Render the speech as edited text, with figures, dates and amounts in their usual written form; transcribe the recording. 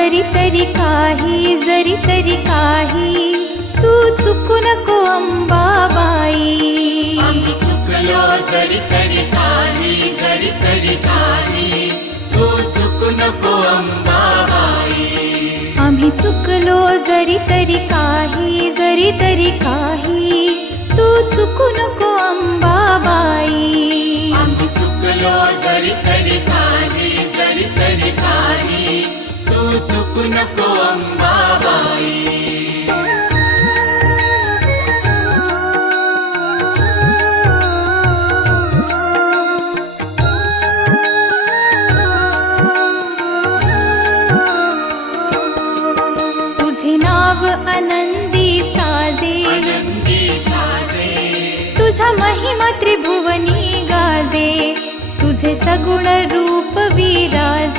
जरी तरी काही तू चुकू नको अंबाबाई. आम्ही चुकलो जरी तरी काही तू चुकू नको अंबाबाई. आम्ही चुकलो जरी तरी काही तू चुकू नको अंबाबाई. आम्ही चुकलो जरी तरी काही तू चुकू नको अंबाबाई. तुझे नाव आनंदी साजे, तुझा महिमा त्रिभुवनी गाजे, तुझे सगुण रूप विराजे.